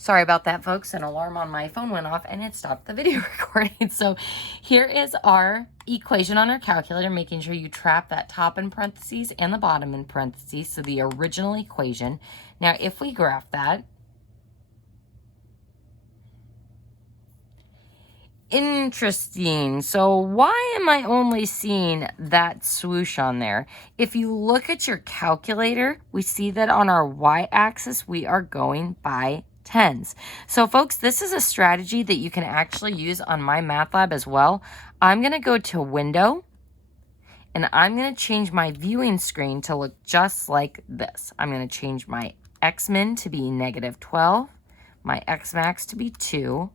Sorry about that, folks. An alarm on my phone went off and it stopped the video recording. So here is our equation on our calculator, making sure you trap that top in parentheses and the bottom in parentheses. So the original equation. Now, if we graph that, interesting. So why am I only seeing that swoosh on there? If you look at your calculator, we see that on our y-axis, we are going by tens. So folks, this is a strategy that you can actually use on my math lab as well. I'm going to go to Window, and I'm going to change my viewing screen to look just like this. I'm going to change my x-min to be -12, my x-max to be 2,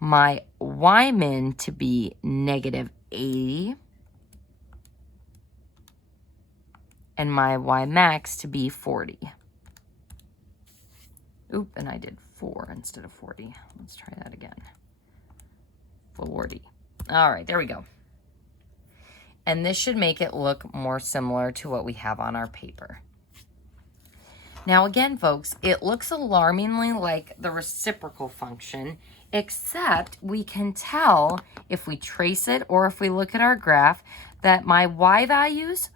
my y-min to be -80, and my y-max to be 40. Oop, and I did 4 instead of 40. Let's try that again. 40. All right, there we go. And this should make it look more similar to what we have on our paper. Now again, folks, it looks alarmingly like the reciprocal function, except we can tell if we trace it or if we look at our graph that my y values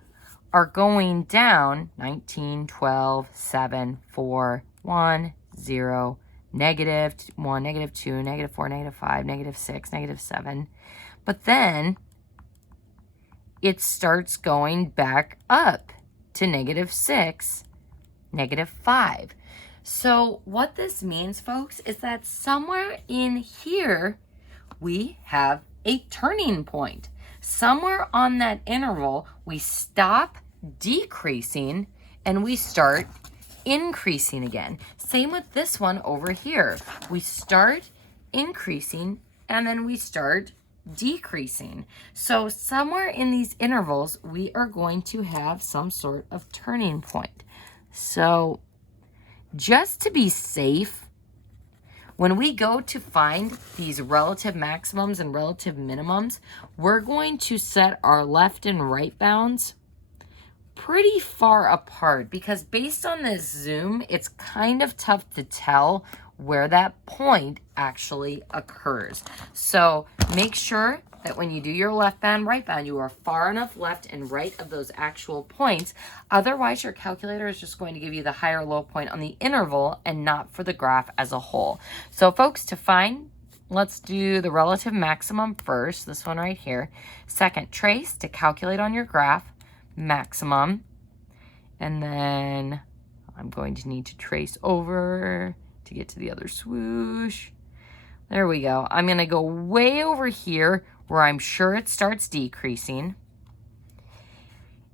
are going down 19, 12, 7, 4, 1, 0, -1, -2, -4, -5, -6, -7. But then it starts going back up to -6, -5. So what this means, folks, is that somewhere in here, we have a turning point. Somewhere on that interval, we stop decreasing and we start increasing again. Same with this one over here. We start increasing and then we start decreasing. So somewhere in these intervals, we are going to have some sort of turning point. So just to be safe, when we go to find these relative maximums and relative minimums, we're going to set our left and right bounds pretty far apart, because based on this zoom, it's kind of tough to tell where that point actually occurs. So make sure that when you do your left bound, right bound, you are far enough left and right of those actual points. Otherwise, your calculator is just going to give you the high or low point on the interval and not for the graph as a whole. So folks, to find, let's do the relative maximum first, this one right here. Second, trace to calculate on your graph, maximum. And then I'm going to need to trace over to get to the other swoosh. There we go. I'm going to go way over here where I'm sure it starts decreasing.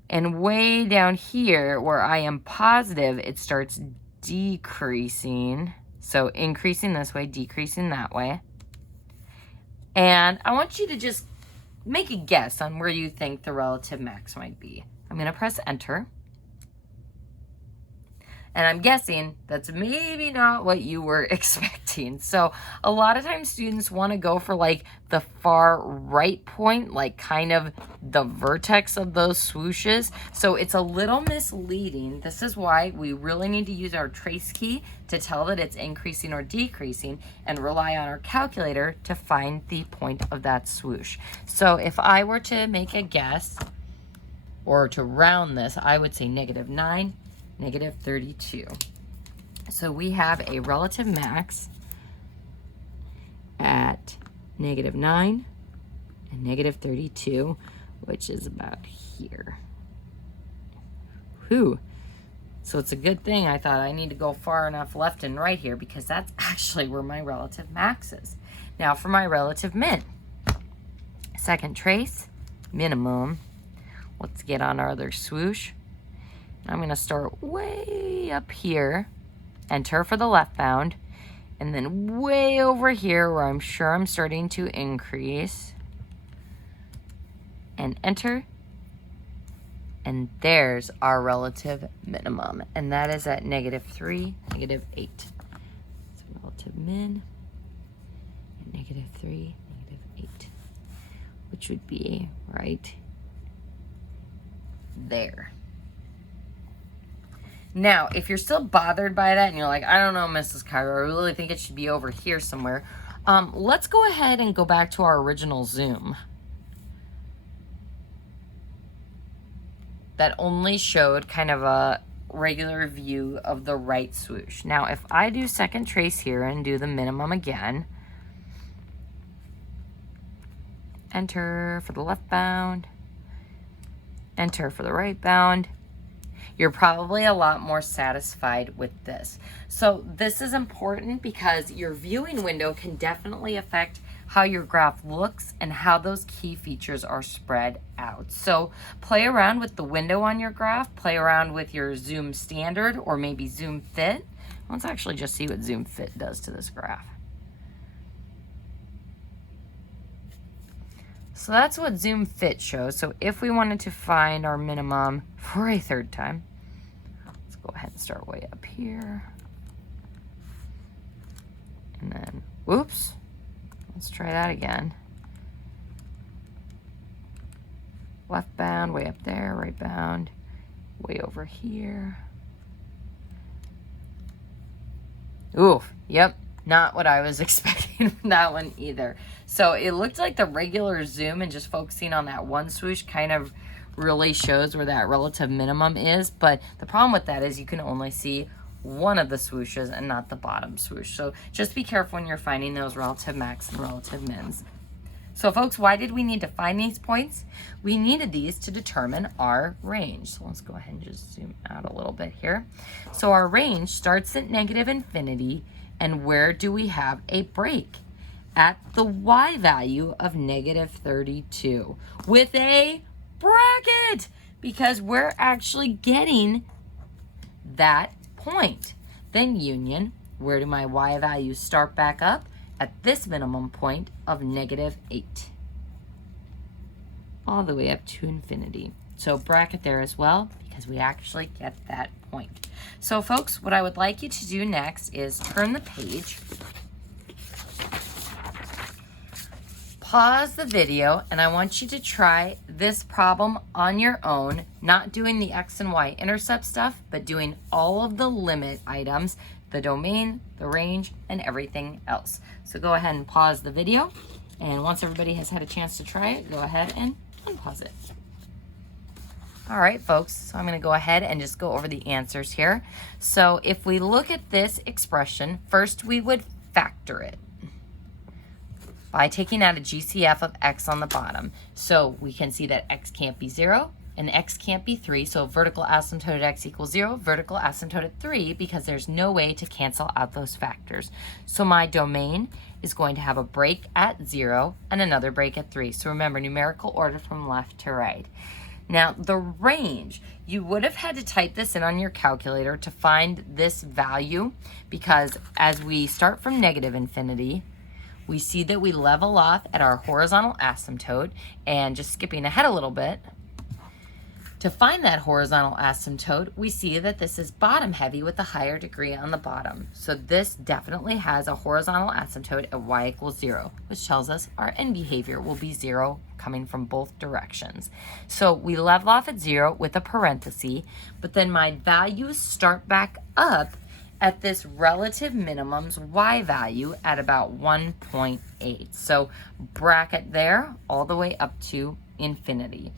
And way down here where I am positive it starts decreasing. So increasing this way, decreasing that way. And I want you to just make a guess on where you think the relative max might be. I'm going to press enter. And I'm guessing that's maybe not what you were expecting. So a lot of times students want to go for like the far right point, like kind of the vertex of those swooshes. So it's a little misleading. This is why we really need to use our trace key to tell that it's increasing or decreasing, and rely on our calculator to find the point of that swoosh. So if I were to make a guess or to round this, I would say -9. -32. So we have a relative max at -9 and -32, which is about here. Whew. So it's a good thing I thought I need to go far enough left and right here, because that's actually where my relative max is. Now for my relative min. Second trace, minimum. Let's get on our other swoosh. I'm going to start way up here, enter for the left bound, and then way over here where I'm sure I'm starting to increase, and enter, and there's our relative minimum, and that is at -3, -8. So relative min, and -3, -8, which would be right there. Now, if you're still bothered by that and you're like, I don't know, Mrs. Cairo, I really think it should be over here somewhere, let's go ahead and go back to our original zoom that only showed kind of a regular view of the right swoosh. Now, if I do second trace here and do the minimum again, enter for the left bound, enter for the right bound, you're probably a lot more satisfied with this. So this is important because your viewing window can definitely affect how your graph looks and how those key features are spread out. So play around with the window on your graph, play around with your zoom standard or maybe zoom fit. Let's actually just see what zoom fit does to this graph. So that's what zoom fit shows. So if we wanted to find our minimum for a third time, let's go ahead and start way up here. And then, whoops, let's try that again. Left bound, way up there, right bound, way over here. Oof, yep, not what I was expecting from that one either. So it looked like the regular zoom and just focusing on that one swoosh kind of really shows where that relative minimum is. But the problem with that is you can only see one of the swooshes and not the bottom swoosh. So just be careful when you're finding those relative max and relative mins. So folks, why did we need to find these points? We needed these to determine our range. So let's go ahead and just zoom out a little bit here. So our range starts at negative infinity, and where do we have a break? At the y value of negative 32 with a bracket, because we're actually getting that point. Then union, where do my y values start back up? At this minimum point of negative 8. All the way up to infinity. So bracket there as well, because we actually get that point. So folks, what I would like you to do next is turn the page, pause the video, and I want you to try this problem on your own, not doing the x and y intercept stuff, but doing all of the limit items, the domain, the range, and everything else. So go ahead and pause the video, and once everybody has had a chance to try it, go ahead and unpause it. All right, folks, so I'm going to go ahead and just go over the answers here. So if we look at this expression, first we would factor it by taking out a GCF of x on the bottom. So we can see that x can't be 0 and x can't be 3. So vertical asymptote at x equals 0, vertical asymptote at 3, because there's no way to cancel out those factors. So my domain is going to have a break at 0 and another break at 3. So remember, numerical order from left to right. Now the range, you would have had to type this in on your calculator to find this value, because as we start from negative infinity, we see that we level off at our horizontal asymptote, and just skipping ahead a little bit, to find that horizontal asymptote, we see that this is bottom heavy with a higher degree on the bottom. So this definitely has a horizontal asymptote at y equals 0, which tells us our end behavior will be 0 coming from both directions. So we level off at 0 with a parenthesis, but then my values start back up at this relative minimum's y value at about 1.8. So bracket there all the way up to infinity.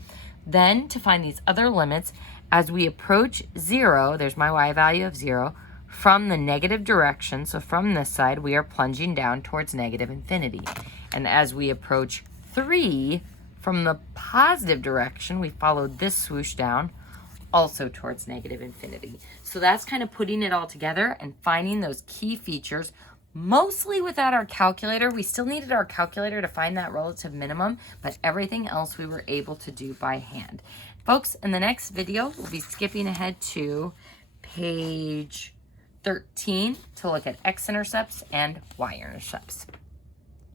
Then to find these other limits, as we approach 0, there's my y value of 0, from the negative direction, so from this side, we are plunging down towards negative infinity. And as we approach 3, from the positive direction, we followed this swoosh down, also towards negative infinity. So that's kind of putting it all together and finding those key features, mostly without our calculator. We still needed our calculator to find that relative minimum, but everything else we were able to do by hand. Folks, in the next video, we'll be skipping ahead to page 13 to look at x-intercepts and y-intercepts.